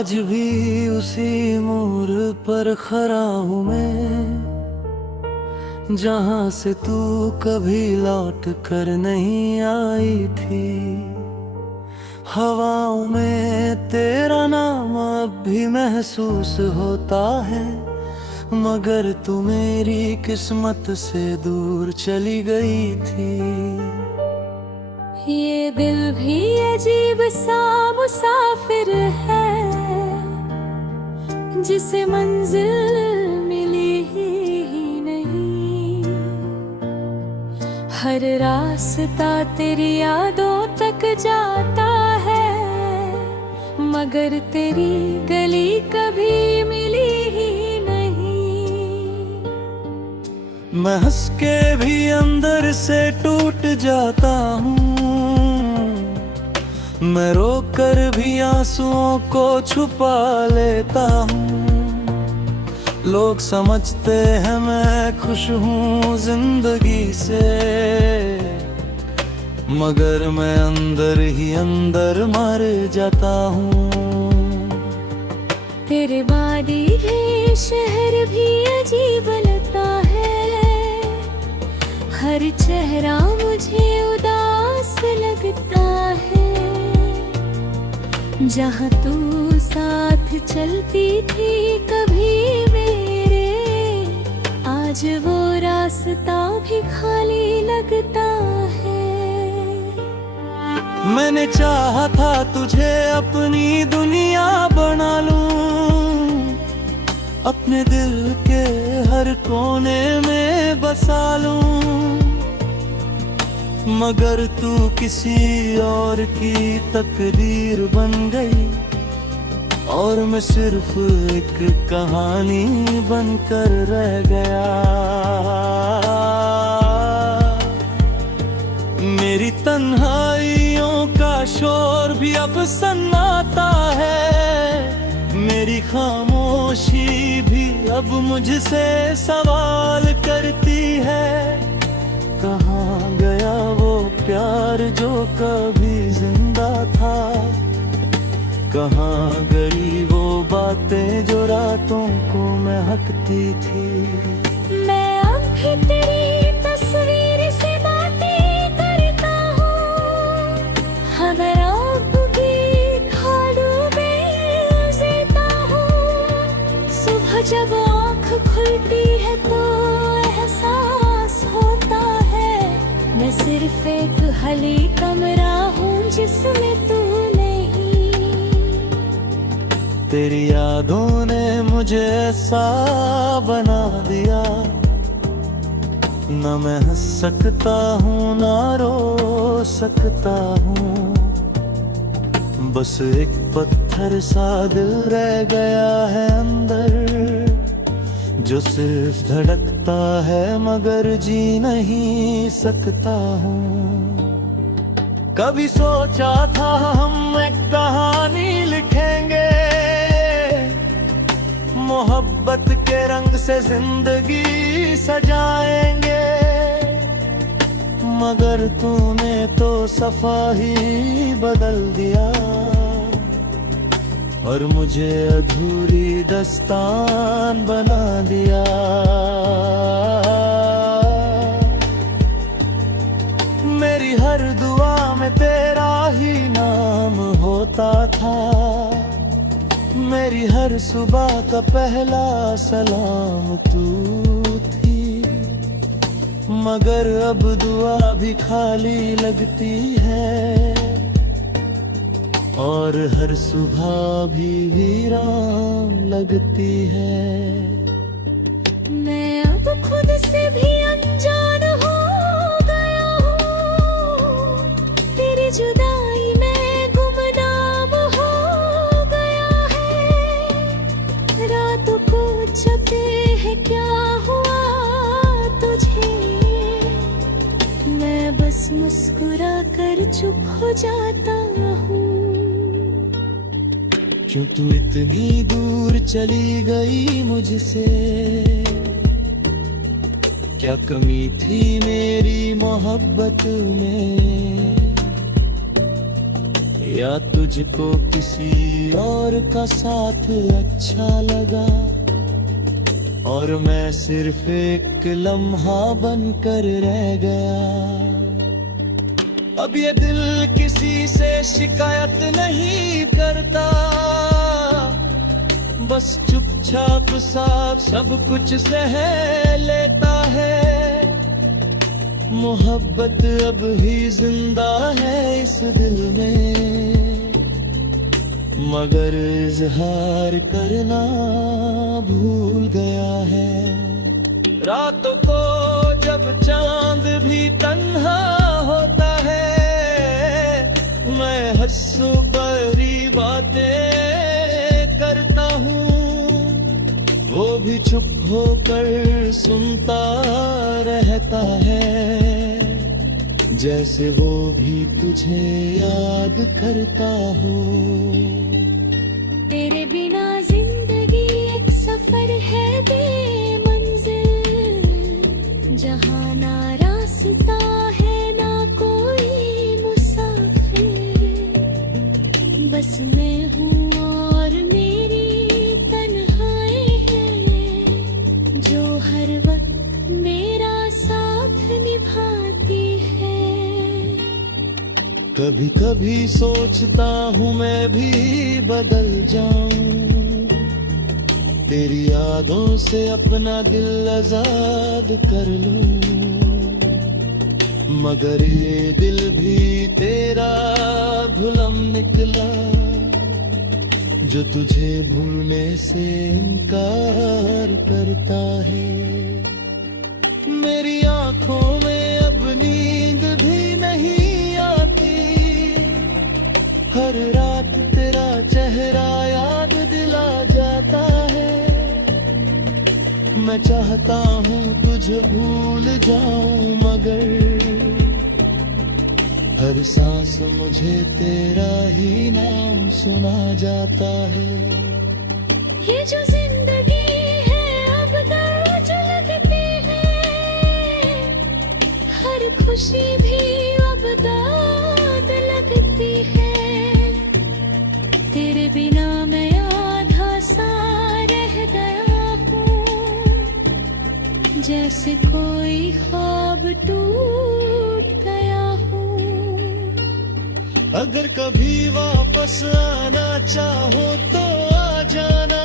आज भी उसी मोड़ पर खड़ा हूँ मैं, जहाँ से तू कभी लौट कर नहीं आई थी। हवाओं में तेरा नाम अब भी महसूस होता है, मगर तू मेरी किस्मत से दूर चली गई थी। ये दिल भी अजीब सा मुसाफिर है, जिसे मंजिल मिली ही नहीं। हर रास्ता तेरी यादों तक जाता है, मगर तेरी गली कभी मिली ही नहीं। मैं हंस के भी अंदर से टूट जाता हूँ, मैं रो कर भी आंसुओं को छुपा लेता हूँ। लोग समझते हैं मैं खुश हूँ जिंदगी से, मगर मैं अंदर ही अंदर मर जाता हूँ। तेरे बाद ये शहर भी अजीब लगता है, हर चेहरा मुझे उदास लगता है। जहाँ तू साथ चलती थी कभी मेरे, आज वो रास्ता भी खाली लगता है। मैंने चाहा था तुझे अपनी दुनिया बना लूं, अपने दिल के हर कोने में बसा लूं, मगर तू किसी और की तकदीर बन गई, और मैं सिर्फ एक कहानी बनकर रह गया। मेरी तन्हाइयों का शोर भी अब सन्नाटा है, मेरी खामोशी भी अब मुझसे सवाल करती है। कहाँ गया वो प्यार जो कभी जिंदा था, कहाँ गई वो बातें जो रातों को महकती थी। मैं अब भी तेरी तस्वीर से बातें करता हूँ, हमें अब भी ख्यालों में जीता हूँ। सुबह जब आँख खुलती है तो एहसास होता है, मैं सिर्फ एक खाली कमरा हूँ जिसमें तू नहीं। तेरी यादों ने मुझे ऐसा बना दिया, न मैं हंस सकता हूँ ना रो सकता हूँ। बस एक पत्थर सा दिल रह गया है अंदर, जो सिर्फ धड़कता है मगर जी नहीं सकता हूँ। कभी सोचा था हम एक कहानी लिखेंगे, मोहब्बत के रंग से जिंदगी सजाएंगे, मगर तूने तो सफा ही बदल दिया, और मुझे अधूरी दस्तान बना दिया। मेरी हर दुआ में तेरा ही नाम होता था, मेरी हर सुबह का पहला सलाम तू थी, मगर अब दुआ भी खाली लगती है, और हर सुबह भी वीरान लगती है। मैं अब खुद से भी अनजान हो गया हूँ, तेरी जुदाई में गुमनाम हो गया है। रातों को जपते है क्या हुआ तुझे, मैं बस मुस्कुरा कर चुप हो जाता हूँ। क्यों तू इतनी दूर चली गई मुझसे, क्या कमी थी मेरी मोहब्बत में। या तुझको किसी और का साथ अच्छा लगा, और मैं सिर्फ एक लम्हा बनकर रह गया। अब ये दिल किसी से शिकायत नहीं करता, बस चुपचाप साफ सब कुछ सह लेता है। मोहब्बत अब भी जिंदा है इस दिल में, मगर इजहार करना भूल गया है। रातों को जब चांद भी तन्हा होता है, मैं हंसू भरी बातें करता हूँ, वो भी चुप होकर सुनता रहता है, जैसे वो भी तुझे याद करता हो। तेरे बिना जिंदगी एक सफर है बेमंजिल, जहाँ ना रास्ता है ना कोई मुसाफिर, बस मैं हूँ और मेरी तन्हाई है, जो हर वक्त मेरा साथ निभाती है। कभी कभी सोचता हूँ मैं भी बदल जाऊं, तेरी यादों से अपना दिल आजाद कर लूं, मगर ये दिल भी तेरा भुलम निकला, जो तुझे भूलने से इनकार करता है। मेरी आंखों में अब नींद भी नहीं आती, हर रात तेरा चेहरा याद दिला जाता है। मैं चाहता हूँ तुझे भूल जाऊं, मगर हर सांस मुझे तेरा ही नाम सुना जाता है। ये जो जिंदगी है अब दर्द लगती है, हर खुशी भी अब दर्द लगती है। तेरे बिना मैं आधा सा रह गया हूँ, जैसे कोई ख्वाब टूट गया हूँ। अगर कभी वापस आना चाहो तो आ जाना,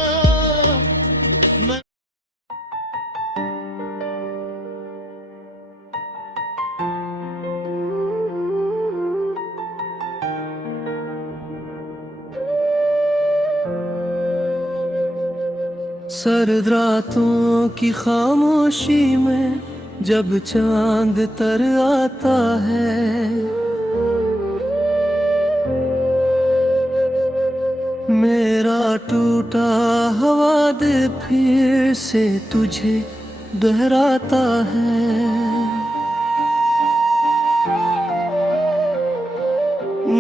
मैं सर्द रातों की खामोशी में जब चांद तर आता है, मेरा टूटा हवा दे फिर से तुझे दोहराता है।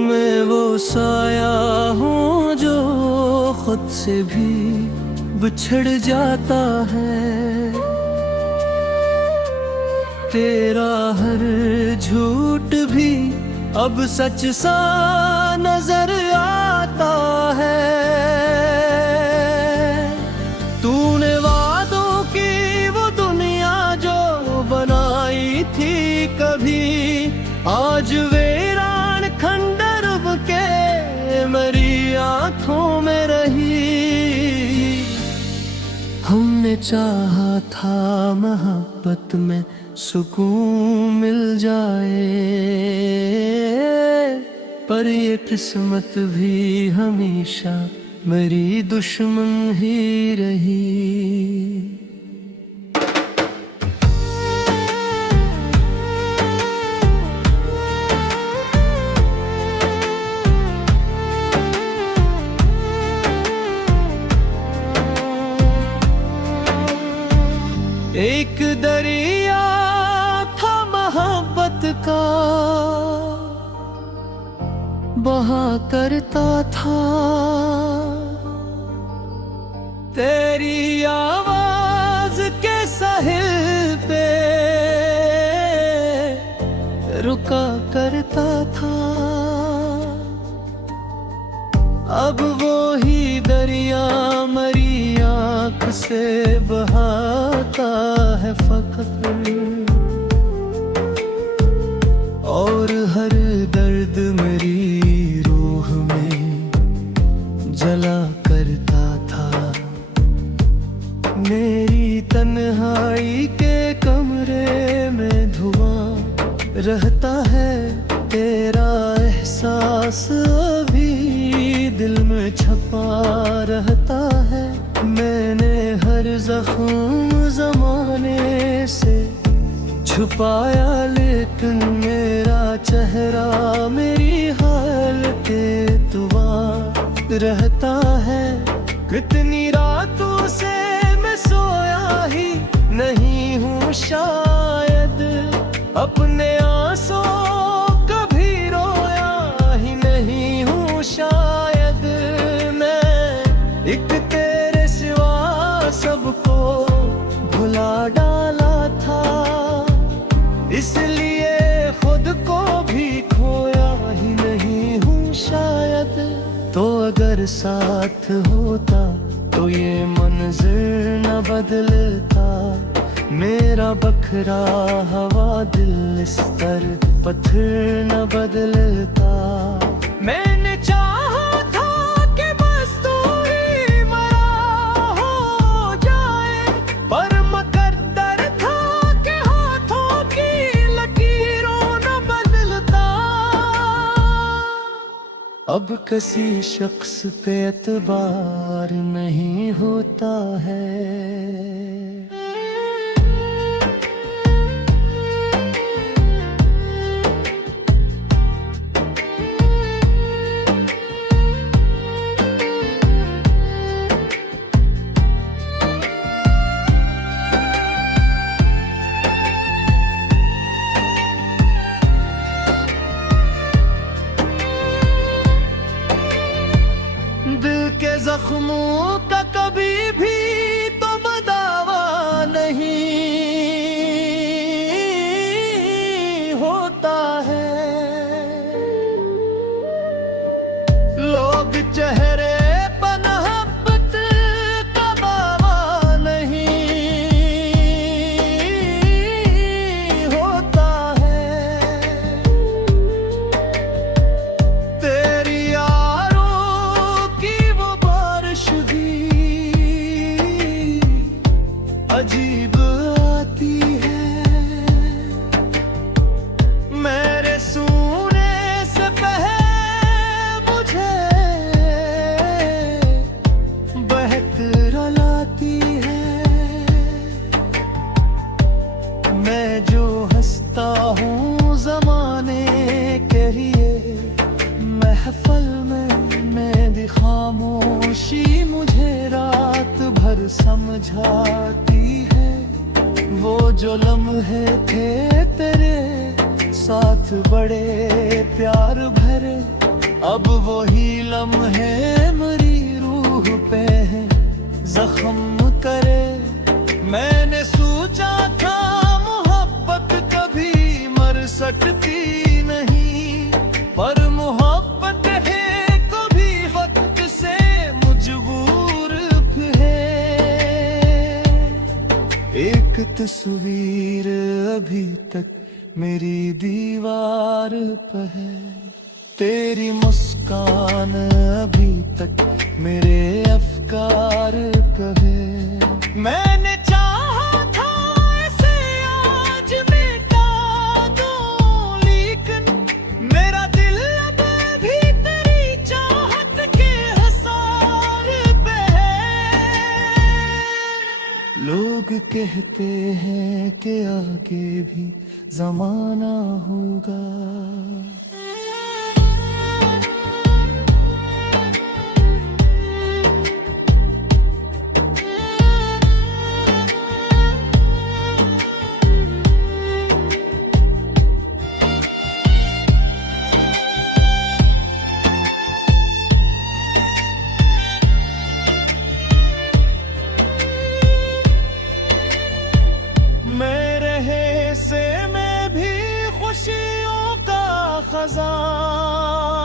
मैं वो साया हूँ जो खुद से भी बिछड़ जाता है, तेरा हर झूठ भी अब सच सा नजर आता है। तूने वादों की वो दुनिया जो बनाई थी कभी, आज वीरान खंडर के मेरी आंखों में रही। हमने चाहा था मोहब्बत में सुकून मिल जाए, पर ये किस्मत भी हमेशा मेरी दुश्मन ही रही। एक दरिया था मोहब्बत का, बहा करता था, तेरी आवाज के साहिल पे रुका करता था। अब वो ही दरिया मरी आँख से बहाता है फकत, और हर दर्द मेरी रूह में जला करता था। मेरी तन्हाई के कमरे में धुआं रहता है, तेरा एहसास अभी दिल में छपा रहता है। मैंने हर जख्म जमाने से छुपाया, लेकिन मेरा चेहरा मेरी हालत तुवा रहता है। कितनी रातों से मैं सोया ही नहीं हूँ, शायद अपने आंसू कभी रोया ही नहीं हूँ। शायद मैं एक तेरे सिवा सबको भुला डाला था, इसलिए खुद को भी खोया ही नहीं हूँ शायद। तो अगर साथ होता तो ये मंज़िल न बदलता, मेरा बखरा हवा दिल इस तरह पत्थर न बदलता। मैंने चाहा था कि बस तू ही मरा हो जाए, पर मुकद्दर था कि हाथों की लकीरों न बदलता। अब किसी शख्स पे एतबार नहीं होता है। दिल के जख्मों का कभी भी तो दावा नहीं होता है। लोग चेहरे पर मोहब्बत का दावा नहीं होता है। तेरी अजीब आती है, मेरे सूने से पहले मुझे बहक रुलाती है। मैं जो हंसता हूँ जमाने के लिए, महफल में मेरी खामोशी मुझे रात भर समझाती है। वो जो लम्हे थे तेरे साथ बड़े प्यार भरे, अब वही लम्हे मेरी रूह पे है जख्म करे। मैंने सोचा था मोहब्बत कभी मर सकती नहीं, पर मोहब्बत है कभी वक्त से मजबूर है। एक तस्वीर अभी तक मेरी दीवार पर है, तेरी मुस्कान अभी तक मेरे अफकार पे है। मैंने चाहा था ऐसे आज मिटा दूं, लेकिन मेरा दिल अब भी तेरी चाहत के हिसार पे है। लोग कहते हैं कि आगे भी जमाना होगा, मेरे हिस्से में भी खुशियों का खजाना